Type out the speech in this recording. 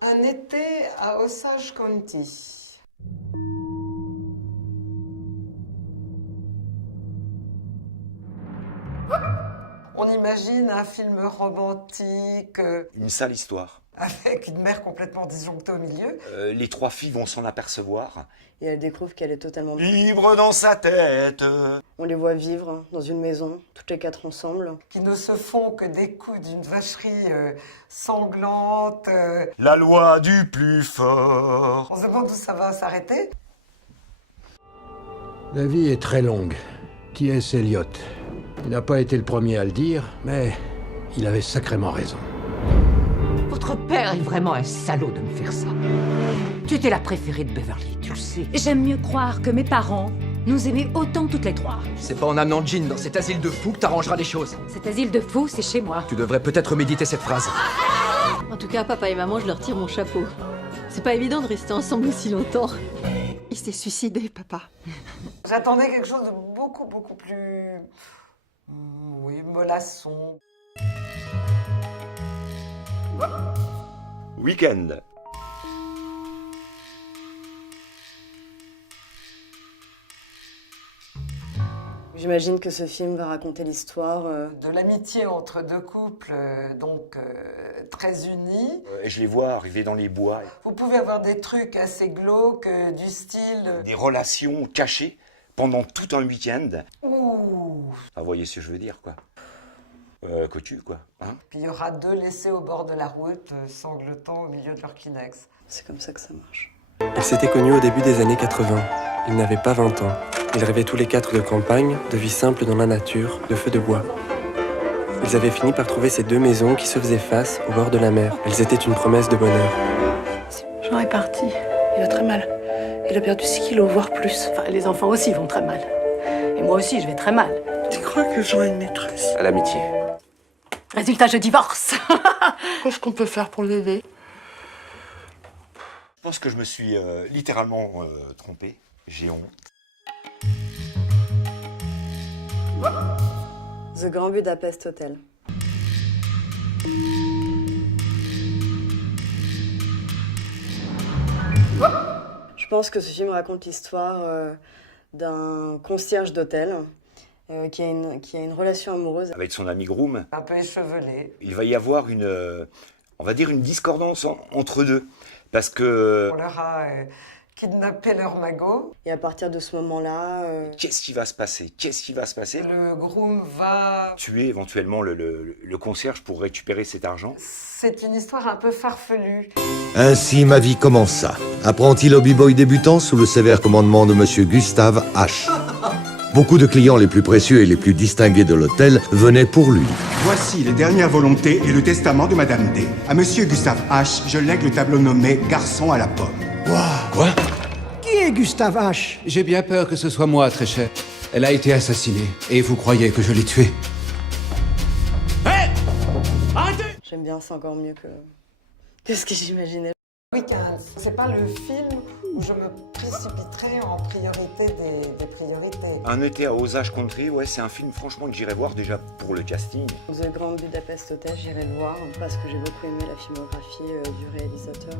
Un été à Osage County. On imagine un film romantique Une sale histoire. avec une mère complètement disjonctée au milieu. Les trois filles vont s'en apercevoir. Et elle découvre qu'elle est totalement... Libre dans sa tête. On les voit vivre dans une maison, toutes les quatre ensemble. Qui ne se font que des coups d'une vacherie sanglante. La loi du plus fort. On se demande où ça va s'arrêter. La vie est très longue. T.S. Eliot. Il n'a pas été le premier à le dire, mais il avait sacrément raison. Votre père est vraiment un salaud de me faire ça. Tu étais la préférée de Beverly, tu le sais. J'aime mieux croire que mes parents nous aimaient autant toutes les trois. C'est pas en amenant Jean dans cet asile de fous que t'arrangeras les choses. Cet asile de fous, c'est chez moi. Tu devrais peut-être méditer cette phrase. En tout cas, papa et maman, je leur tire mon chapeau. C'est pas évident de rester ensemble aussi longtemps. Il s'est suicidé, papa. J'attendais quelque chose de beaucoup plus... oui, mollasson. Week-end. J'imagine que ce film va raconter l'histoire... De l'amitié entre deux couples très unis. Et je les vois arriver dans les bois. Vous pouvez avoir des trucs assez glauques, du style... Des relations cachées pendant tout un week-end. Ouh. Vous voyez ce que je veux dire, quoi. Cotu, quoi. Hein? Puis il y aura deux laissés au bord de la route, sanglotant au milieu de leur Kleenex. C'est comme ça que ça marche. Ils s'étaient connus au début des années 80. Ils n'avaient pas 20 ans. Ils rêvaient tous les quatre de campagne, de vie simple dans la nature, de feux de bois. Ils avaient fini par trouver ces deux maisons qui se faisaient face au bord de la mer. Elles étaient une promesse de bonheur. Jean est parti. Il va très mal. Il a perdu 6 kilos, voire plus. Enfin, les enfants aussi vont très mal. Et moi aussi, je vais très mal. Tu crois que Jean a une maîtresse? À l'amitié. Résultat, je divorce. Qu'est-ce qu'on peut faire pour l'aider? Je pense que je me suis littéralement trompé. J'ai honte. The Grand Budapest Hotel. Je pense que ce film raconte l'histoire d'un concierge d'hôtel qui a une relation amoureuse Avec son ami Groom, Un peu échevelé. il va y avoir on va dire une discordance entre deux. Parce que On leur a kidnappé leur magot. et à partir de ce moment-là, qu'est-ce qui va se passer? Qu'est-ce qui va se passer? Le groom va... Tuer éventuellement le concierge pour récupérer cet argent. C'est une histoire un peu farfelue. Ainsi ma vie commença. Apprenti lobby-boy débutant sous le sévère commandement de monsieur Gustave H. Beaucoup de clients les plus précieux et les plus distingués de l'hôtel venaient pour lui. Voici les dernières volontés et le testament de Madame D. À monsieur Gustave H, je lègue le tableau nommé Garçon à la pomme. Quoi? Qui est Gustave H? J'ai bien peur que ce soit moi, très cher. Elle a été assassinée, et vous croyez que je l'ai tuée? j'aime bien, c'est encore mieux que ce que j'imaginais. Week-end, c'est pas le film où je me précipiterai en priorité des priorités. Un été à Osage Country, ouais, c'est un film franchement que j'irai voir déjà pour le casting. The Grand Budapest Hotel, j'irai le voir parce que j'ai beaucoup aimé la filmographie du réalisateur.